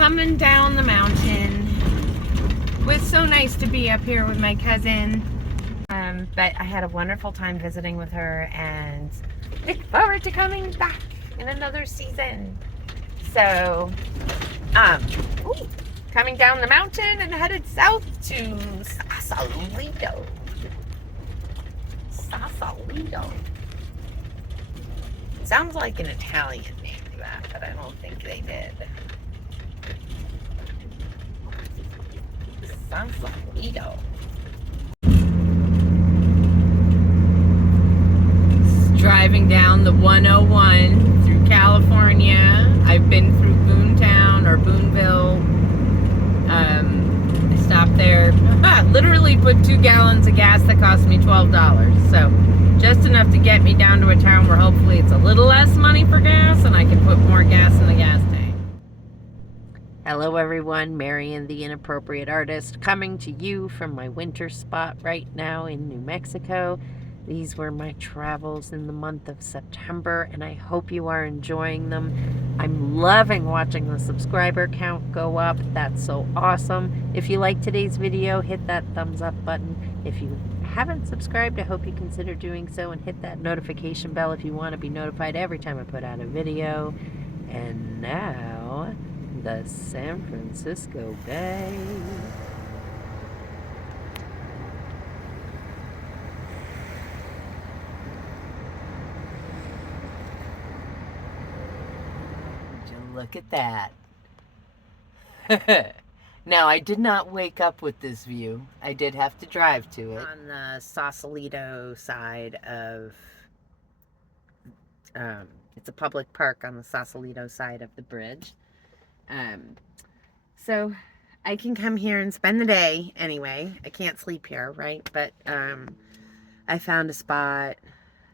coming down the mountain. It was so nice to be up here with my cousin. But I had a wonderful time visiting with her and look forward to coming back in another season. So, coming down the mountain and headed south to Sausalito. Sausalito. Sounds like an Italian name to that, but I don't think they did. Sausalito. Driving down the 101 through California. I've been through Boontown or Boonville. I stopped there. Literally put 2 gallons of gas that cost me $12. So just enough to get me down to a town where hopefully it's a little less money for gas and I can put more gas in the gas tank. Hello everyone, Marion the Inappropriate Artist, coming to you from my winter spot right now in New Mexico. These were my travels in the month of September, and I hope you are enjoying them. I'm loving watching the subscriber count go up. That's so awesome. If you like today's video, hit that thumbs up button. If you haven't subscribed, I hope you consider doing so, and hit that notification bell if you want to be notified every time I put out a video. And now, the San Francisco Bay. Look at that. Now, I did not wake up with this view. I did have to drive to it. On the Sausalito side of... it's a public park on the Sausalito side of the bridge. So, I can come here and spend the day anyway. I can't sleep here, right? But I found a spot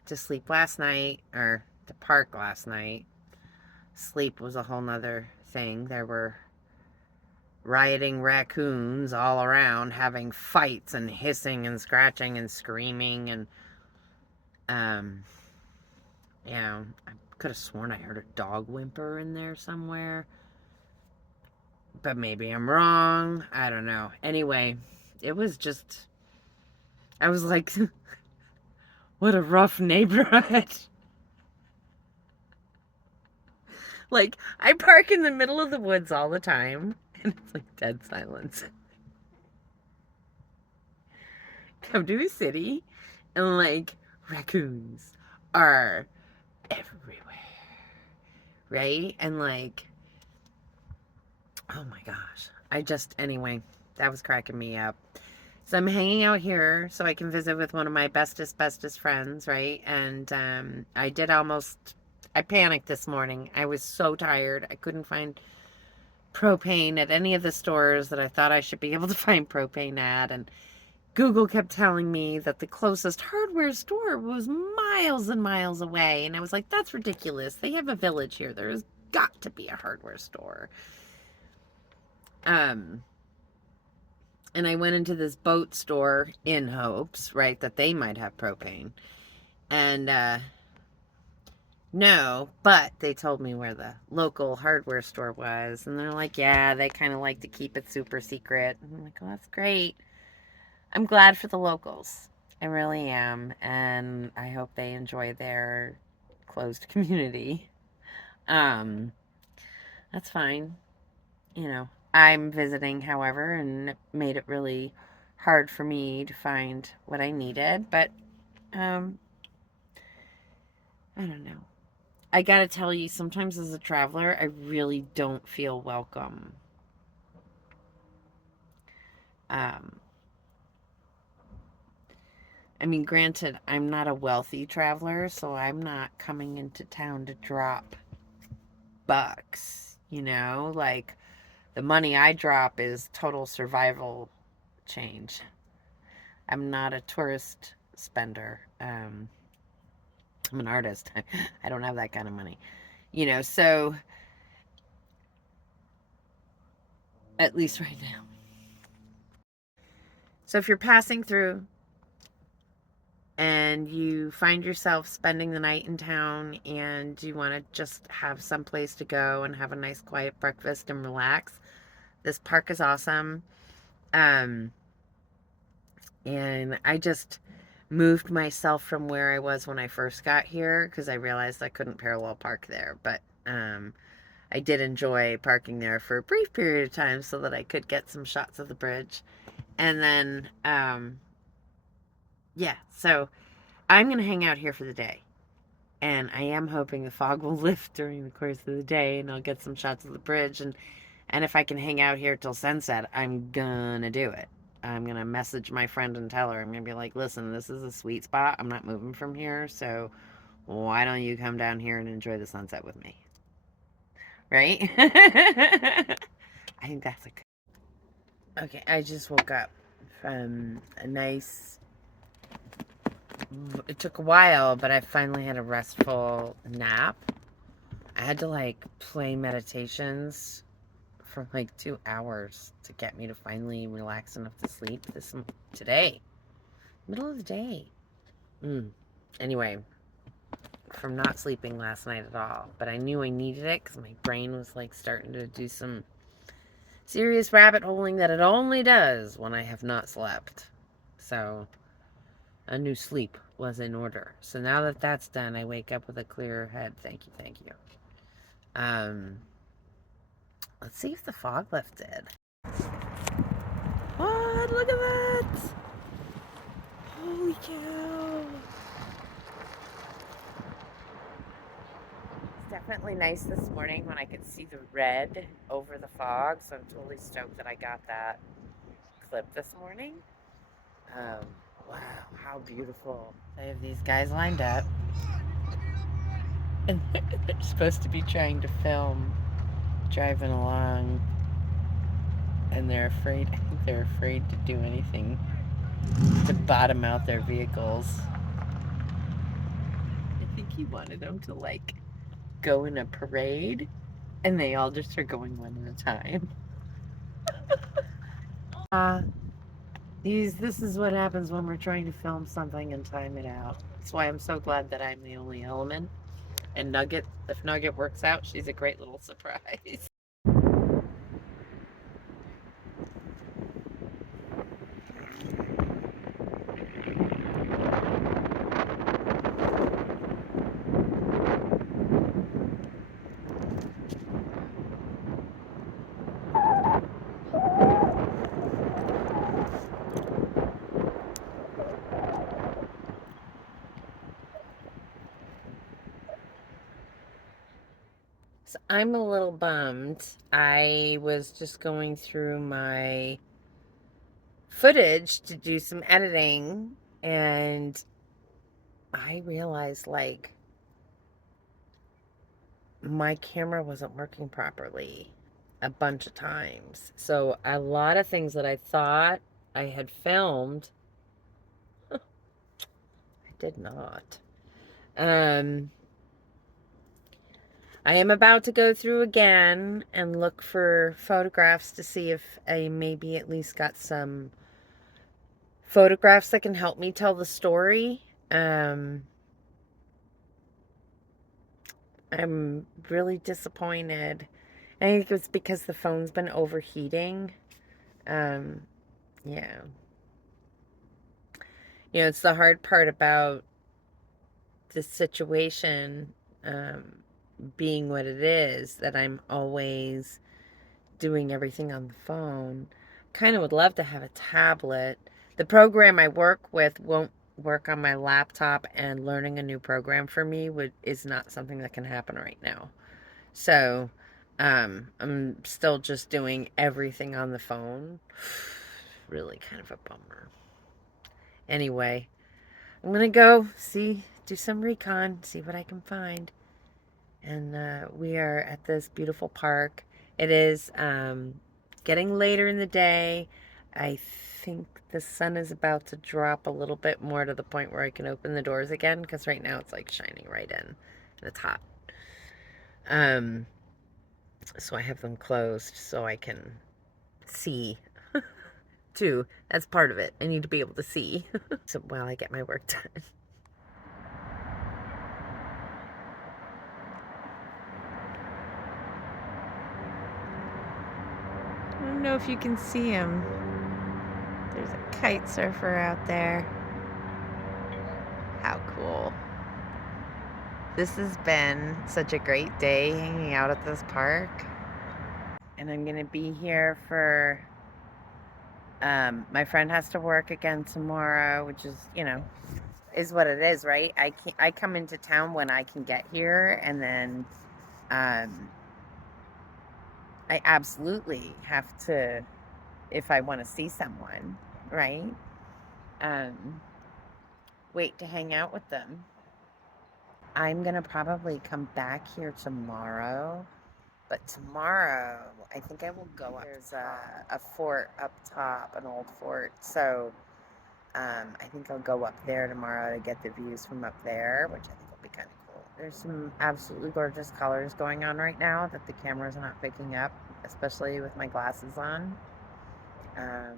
to sleep last night, or to park last night. Sleep was a whole nother thing. There were rioting raccoons all around having fights and hissing and scratching and screaming, and yeah, I could have sworn I heard a dog whimper in there somewhere, but maybe I'm wrong. I don't know. Anyway, it was just, I was like, what a rough neighborhood. Like, I park in the middle of the woods all the time, and it's like dead silence. Come to a city, and like, raccoons are everywhere, right? And like, oh my gosh. Anyway, that was cracking me up. So I'm hanging out here so I can visit with one of my bestest friends, right? And I panicked this morning. I was so tired. I couldn't find propane at any of the stores that I thought I should be able to find propane at. And Google kept telling me that the closest hardware store was miles and miles away. And I was like, that's ridiculous. They have a village here. There's got to be a hardware store. And I went into this boat store in hopes, right, that they might have propane. And, no, but they told me where the local hardware store was. And they're like, yeah, they kind of like to keep it super secret. And I'm like, well, that's great. I'm glad for the locals. I really am. And I hope they enjoy their closed community. That's fine. You know, I'm visiting, however, and it made it really hard for me to find what I needed. But, I don't know. I gotta tell you, sometimes as a traveler, I really don't feel welcome. I mean, granted, I'm not a wealthy traveler, so I'm not coming into town to drop bucks, you know? Like, the money I drop is total survival change. I'm not a tourist spender. I'm an artist. I don't have that kind of money. You know, so at least right now. So if you're passing through and you find yourself spending the night in town and you want to just have some place to go and have a nice quiet breakfast and relax, this park is awesome. Um, and I just moved myself from where I was when I first got here because I realized I couldn't parallel park there. But I did enjoy parking there for a brief period of time so that I could get some shots of the bridge. And then, yeah, so I'm going to hang out here for the day. And I am hoping the fog will lift during the course of the day and I'll get some shots of the bridge. And if I can hang out here till sunset, I'm gonna do it. I'm gonna message my friend and tell her. I'm gonna be like, listen, this is a sweet spot. I'm not moving from here, so why don't you come down here and enjoy the sunset with me? Right? I think that's a good. Okay, I just woke up from a nice. It took a while, but I finally had a restful nap. I had to like play meditations for like 2 hours to get me to finally relax enough to sleep today. Middle of the day. Anyway, from not sleeping last night at all. But I knew I needed it because my brain was like starting to do some serious rabbit holing that it only does when I have not slept. So a new sleep was in order. So now that that's done, I wake up with a clearer head. Thank you, thank you. Let's see if the fog lifted. What? Look at that! Holy cow! It's definitely nice this morning when I could see the red over the fog, so I'm totally stoked that I got that clip this morning. Wow, how beautiful. I have these guys lined up, and they're supposed to be trying to film driving along, and they're afraid. I think they're afraid to do anything to bottom out their vehicles. I think he wanted them to like go in a parade, and they all just are going one at a time. This is what happens when we're trying to film something and time it out. That's why I'm so glad that I'm the only element. And Nugget, if Nugget works out, she's a great little surprise. So I'm a little bummed. I was just going through my footage to do some editing, and I realized like my camera wasn't working properly a bunch of times. So a lot of things that I thought I had filmed, I did not. I am about to go through again and look for photographs to see if I maybe at least got some photographs that can help me tell the story. I'm really disappointed. I think it's because the phone's been overheating. Yeah. You know, it's the hard part about this situation being what it is, that I'm always doing everything on the phone. Kind of would love to have a tablet. The program I work with won't work on my laptop, and learning a new program for me is not something that can happen right now. So I'm still just doing everything on the phone. Really kind of a bummer. Anyway, I'm gonna go do some recon, see what I can find. And we are at this beautiful park. It is getting later in the day. I think the sun is about to drop a little bit more to the point where I can open the doors again, because right now it's like shining right in and it's hot. So I have them closed so I can see too. That's part of it. I need to be able to see. So while I get my work done. I don't know if you can see him. There's a kite surfer out there. How cool. This has been such a great day hanging out at this park. And I'm gonna be here for, my friend has to work again tomorrow, which is, you know, is what it is, right? I come into town when I can get here, and then, I absolutely have to, if I want to see someone, right? Wait to hang out with them. I'm gonna probably come back here tomorrow, but tomorrow I think I will go up. There's a fort up top, an old fort, so I think I'll go up there tomorrow to get the views from up there, which I think will be kind of cool. There's some absolutely gorgeous colors going on right now that the camera's not picking up, especially with my glasses on. I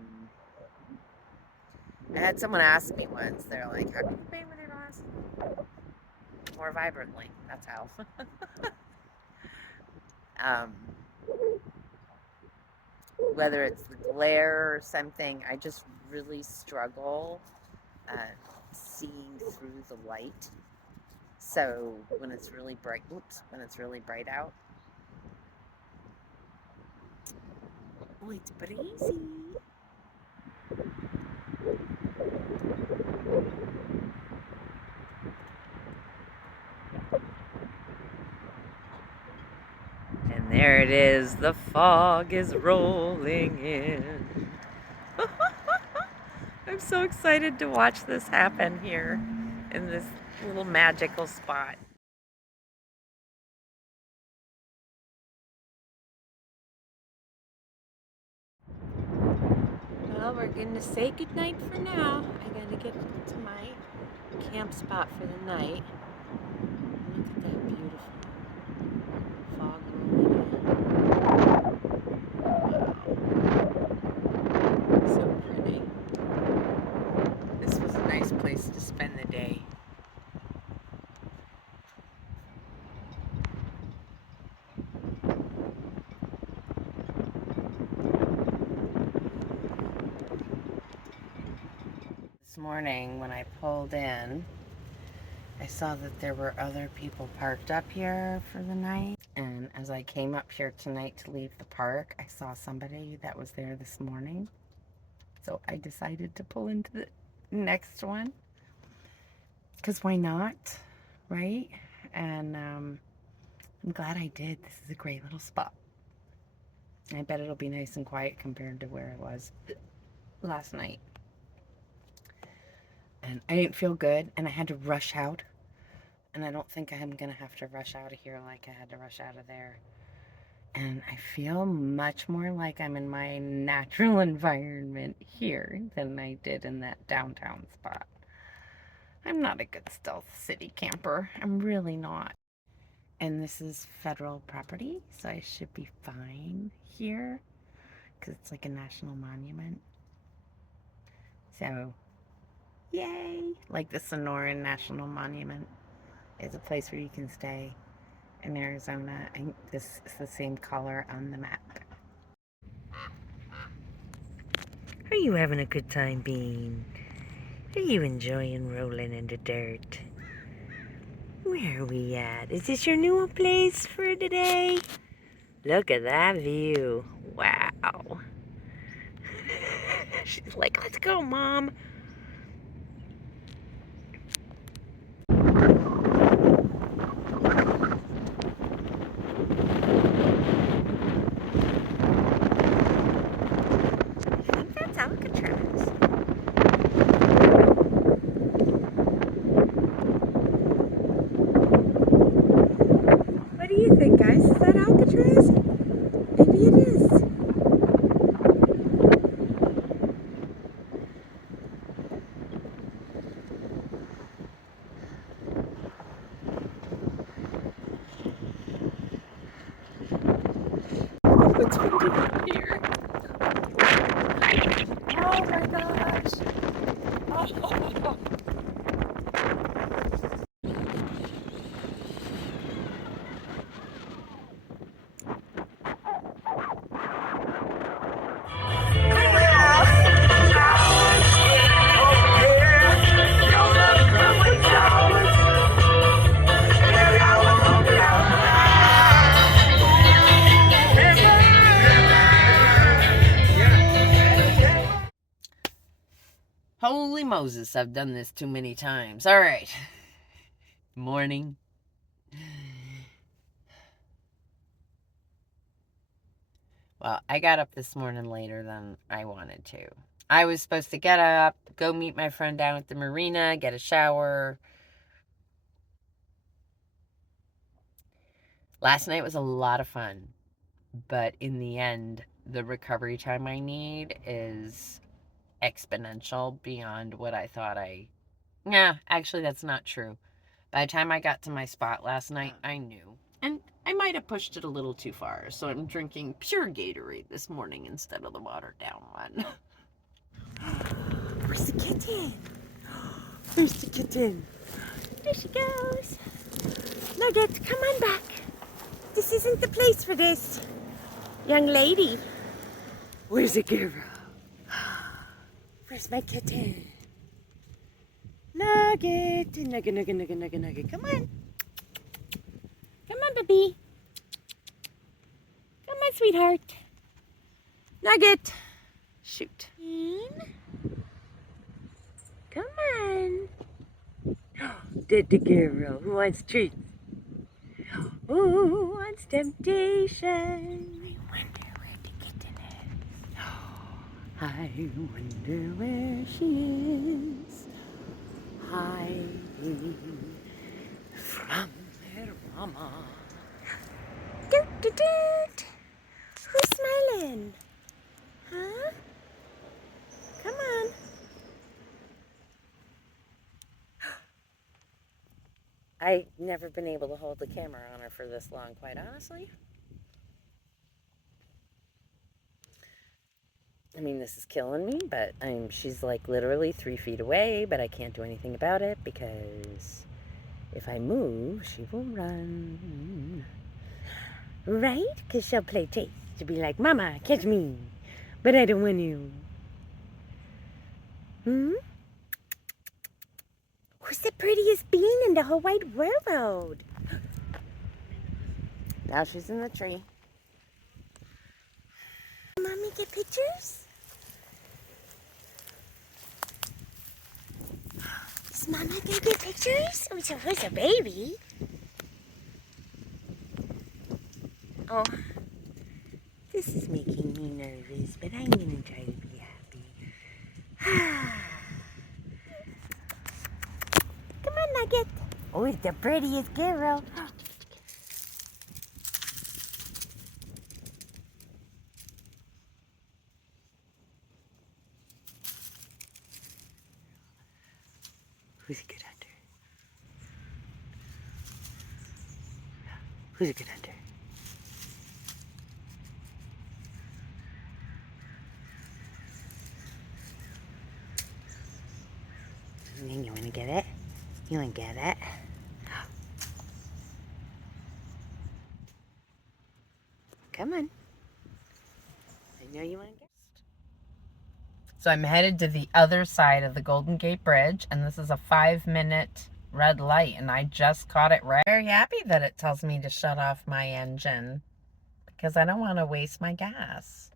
had someone ask me once, they're like, how can you paint with your glasses? More vibrantly, that's how. Whether it's the glare or something, I just really struggle seeing through the light. So when it's really bright, when it's really bright out, oh, it's breezy. And there it is, the fog is rolling in. I'm so excited to watch this happen here in this little magical spot. Well, we're going to say goodnight for now. I got to get to my camp spot for the night. Look at that beautiful fog rolling in. Wow. So pretty. This was a nice place to spend the day. This morning when I pulled in, I saw that there were other people parked up here for the night. And as I came up here tonight to leave the park, I saw somebody that was there this morning. So I decided to pull into the next one. Because why not, right? And I'm glad I did. This is a great little spot. I bet it'll be nice and quiet compared to where I was last night. And I didn't feel good, and I had to rush out. And I don't think I'm going to have to rush out of here like I had to rush out of there. And I feel much more like I'm in my natural environment here than I did in that downtown spot. I'm not a good stealth city camper. I'm really not. And this is federal property, so I should be fine here because it's like a national monument. So, yay! Like the Sonoran National Monument is a place where you can stay in Arizona. I think this is the same color on the map. Are you having a good time, Bean? Are you enjoying rolling in the dirt? Where are we at? Is this your new place for today? Look at that view. Wow. She's like, let's go, Mom. I think that's Alcatraz. What do you think, guys? Is that Alcatraz? Maybe it is. What's windy here? Oh, Holy Moses, I've done this too many times. All right. Morning. Well, I got up this morning later than I wanted to. I was supposed to get up, go meet my friend down at the marina, get a shower. Last night was a lot of fun, but in the end, the recovery time I need is exponential beyond what I thought actually that's not true. By the time I got to my spot last night, I knew. And I might have pushed it a little too far, so I'm drinking pure Gatorade this morning instead of the watered down one. Where's the kitten? Where's the kitten? There she goes. Nugget, come on back. This isn't the place for this. Young lady. Where's the girl? Where's my kitten? Nugget. Nugget, nugget, nugget, nugget, nugget. Come on. Come on, baby. Come on, sweetheart. Nugget. Shoot. Come on. Did the girl who wants treats? Who wants temptation? I wonder where the kitten is. I wonder where she is. Hiding from her mama. Doot, doot, doot. Who's smiling? Huh? Come on. I've never been able to hold the camera on her for this long, quite honestly. I mean, this is killing me, but she's like literally 3 feet away, but I can't do anything about it because if I move, she will run. Right? Because she'll play chase. She'll be like, Mama, catch me. But I don't want you. Who's the prettiest bean in the whole wide world? Now she's in the tree. Mommy get pictures? Is Mama gonna get pictures? Oh, so who's a baby? Oh, this is making me nervous, but I'm gonna try to be happy. Come on, Nugget. Oh, it's the prettiest girl. Who's a good hunter? Who's a good hunter? You want to get it? You want to get it? Come on. I know you want to get it. So I'm headed to the other side of the Golden Gate Bridge, and this is a 5-minute red light, and I just caught it right. Very happy that it tells me to shut off my engine because I don't want to waste my gas.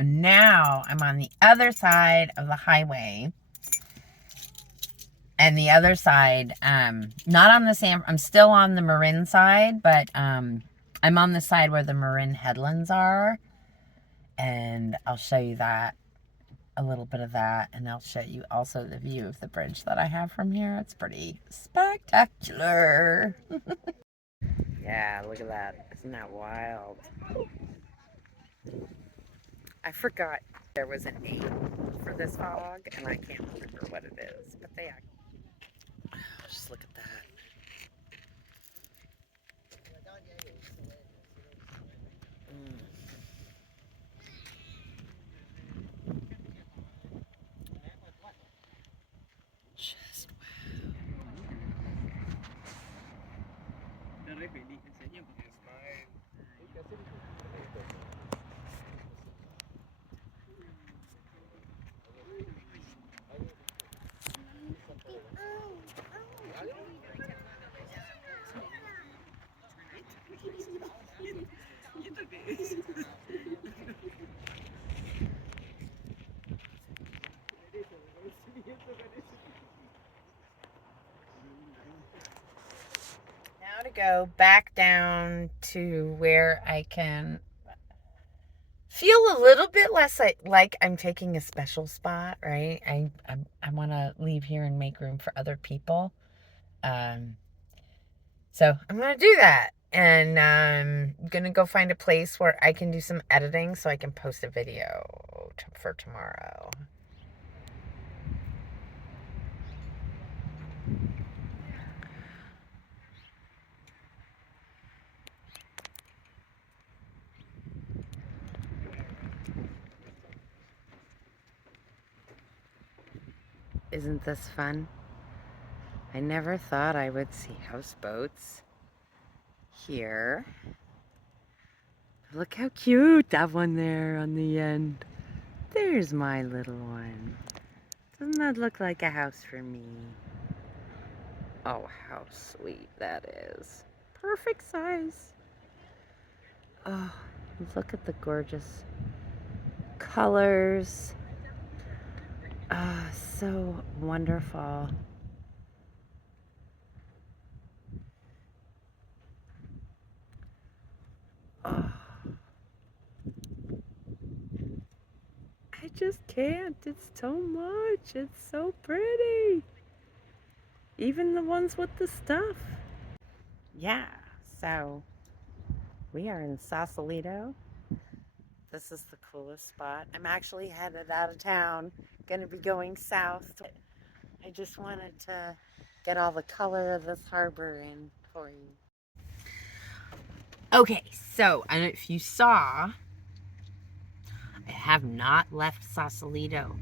Now I'm on the other side of the highway. And the other side, not on the I'm still on the Marin side, but I'm on the side where the Marin headlands are. And I'll show you that, a little bit of that. And I'll show you also the view of the bridge that I have from here. It's pretty spectacular. Yeah, look at that. Isn't that wild? I forgot there was a name for this fog, and I can't remember what it is. But they act. Just look at that. go back down to where I can feel a little bit less like I'm taking a special spot, right? I want to leave here and make room for other people. So I'm going to do that. And I'm going to go find a place where I can do some editing so I can post a video for tomorrow. Isn't this fun? I never thought I would see houseboats here. Look how cute, that one there on the end. There's my little one. Doesn't that look like a house for me? Oh, how sweet that is. Perfect size. Oh, look at the gorgeous colors. Oh, so wonderful. Oh. I just can't. It's so much. It's so pretty. Even the ones with the stuff. Yeah, so we are in Sausalito. This is the coolest spot. I'm actually headed out of town. Gonna be going south. I just wanted to get all the color of this harbor in for you. Okay, so I don't know if you saw, I have not left Sausalito.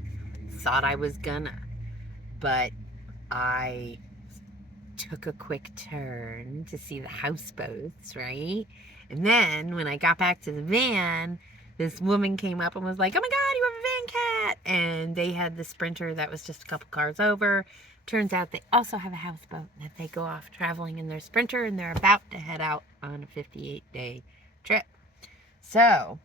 Thought I was gonna, but I took a quick turn to see the houseboats, right? And then when I got back to the van, this woman came up and was like, "Oh my God, you have a van cat!" And they had the Sprinter that was just a couple cars over. Turns out they also have a houseboat that they go off traveling in their Sprinter, and they're about to head out on a 58-day trip. So,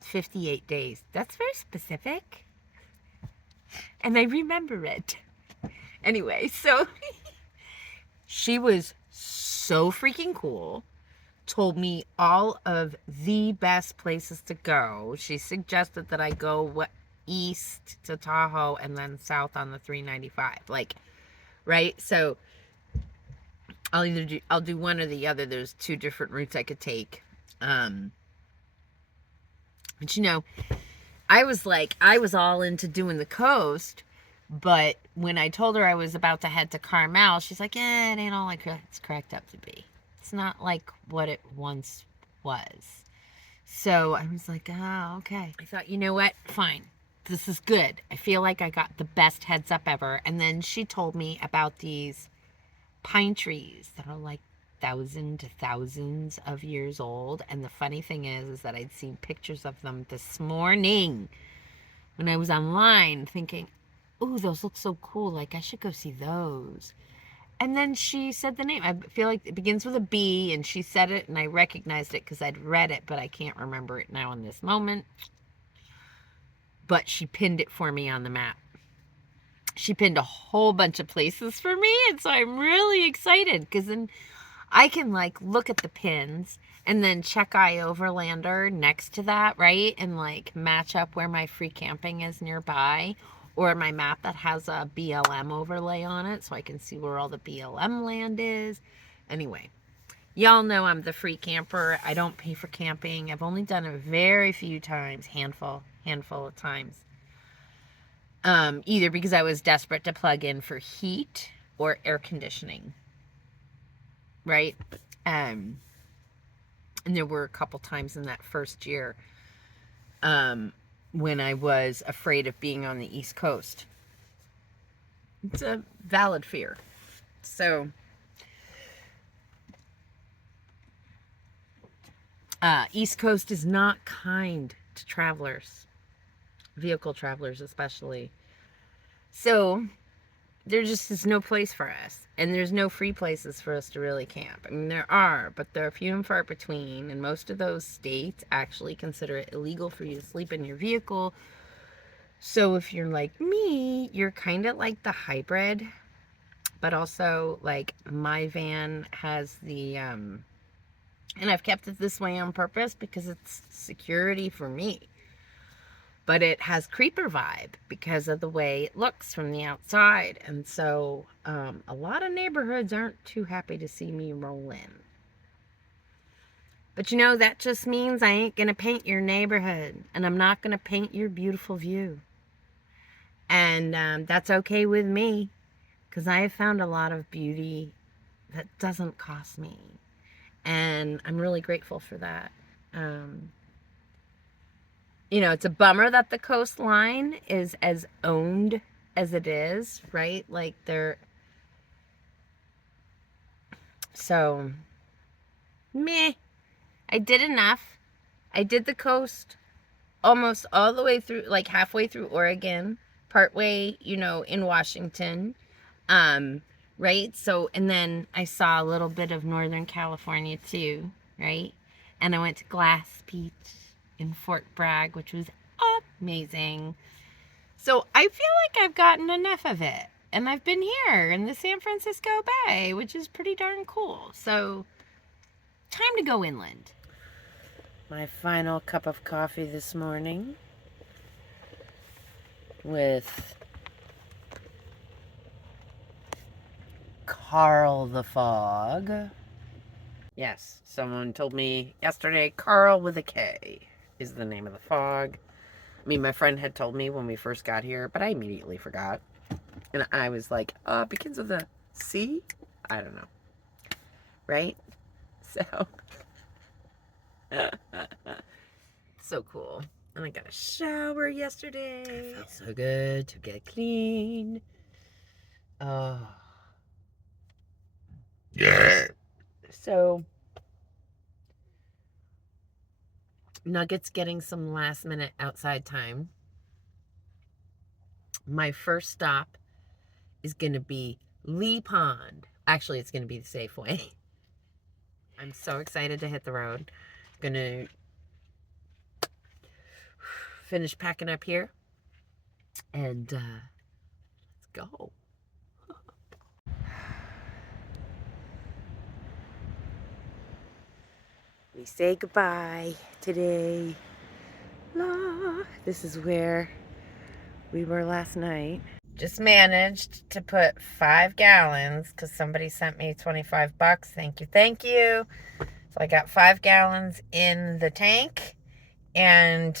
58 days. That's very specific. And I remember it. Anyway, so she was so freaking cool. Told me all of the best places to go. She suggested that I go east to Tahoe and then south on the 395. Like, right? So I'll do one or the other. There's two different routes I could take. But you know, I was all into doing the coast, but when I told her I was about to head to Carmel, she's like, "Eh, it ain't all like it's cracked up to be. It's not like what it once was." So I was like, "Oh, okay." I thought, you know what? Fine. This is good. I feel like I got the best heads up ever. And then she told me about these pine trees that are like thousands to thousands of years old. And the funny thing is that I'd seen pictures of them this morning when I was online thinking, "Ooh, those look so cool. Like, I should go see those." And then she said the name. I feel like it begins with a B, and she said it, and I recognized it because I'd read it, but I can't remember it now in this moment. But she pinned it for me on the map. She pinned a whole bunch of places for me, and so I'm really excited because then I can like look at the pins and then check iOverlander next to that, right? And like match up where my free camping is nearby, or my map that has a BLM overlay on it so I can see where all the BLM land is. Anyway, y'all know I'm the free camper. I don't pay for camping. I've only done it very few times, handful of times. Either because I was desperate to plug in for heat or air conditioning. Right? And there were a couple times in that first year when I was afraid of being on the East Coast. It's a valid fear. So, East Coast is not kind to travelers, vehicle travelers especially. So, there just is no place for us. And there's no free places for us to really camp. I mean, there are, but they're few and far between. And most of those states actually consider it illegal for you to sleep in your vehicle. So if you're like me, you're kind of like the hybrid but also, like, my van has the, and I've kept it this way on purpose because it's security for me. But it has creeper vibe because of the way it looks from the outside. And so a lot of neighborhoods aren't too happy to see me roll in. But that just means I ain't going to paint your neighborhood. And I'm not going to paint your beautiful view. And that's okay with me. Because I have found a lot of beauty that doesn't cost me. And I'm really grateful for that. It's a bummer that the coastline is as owned as it is, right? Like so, meh. I did enough. I did the coast almost all the way through, like halfway through Oregon, partway, in Washington, right? So, and then I saw a little bit of Northern California too, right? And I went to Glass Beach in Fort Bragg, which was amazing. So I feel like I've gotten enough of it. And I've been here in the San Francisco Bay, which is pretty darn cool. So time to go inland. My final cup of coffee this morning with Karl the Fog. Yes, someone told me yesterday, Karl with a K is the name of the fog. I mean, my friend had told me when we first got here, but I immediately forgot. And I was like, begins with a C? I don't know. Right? So. So cool. And I got a shower yesterday. It felt so good to get clean. Oh. Yeah. So, Nugget's getting some last minute outside time. My first stop is going to be Lee Pond. Actually, it's going to be the Safeway. I'm so excited to hit the road. I'm going to finish packing up here. And let's go. We say goodbye today. La. This is where we were last night. Just managed to put 5 gallons because somebody sent me $25. Thank you. So I got 5 gallons in the tank, and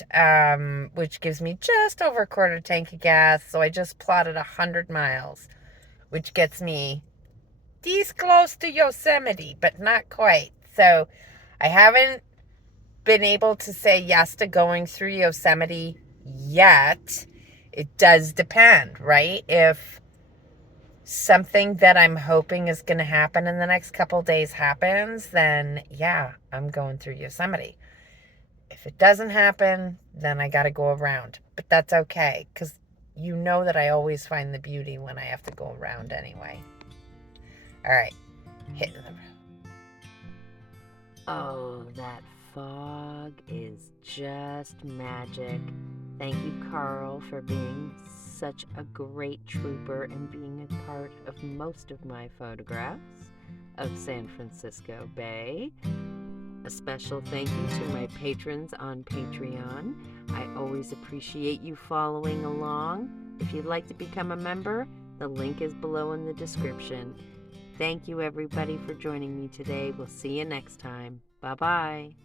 which gives me just over a quarter tank of gas. So I just plotted 100 miles, which gets me this close to Yosemite, but not quite. So I haven't been able to say yes to going through Yosemite yet. It does depend, right? If something that I'm hoping is going to happen in the next couple days happens, then yeah, I'm going through Yosemite. If it doesn't happen, then I got to go around. But that's okay, because you know that I always find the beauty when I have to go around anyway. All right, hitting the road. Oh, that fog is just magic. Thank you, Karl, for being such a great trooper and being a part of most of my photographs of San Francisco Bay. A special thank you to my patrons on Patreon. I always appreciate you following along. If you'd like to become a member, the link is below in the description. Thank you, everybody, for joining me today. We'll see you next time. Bye-bye.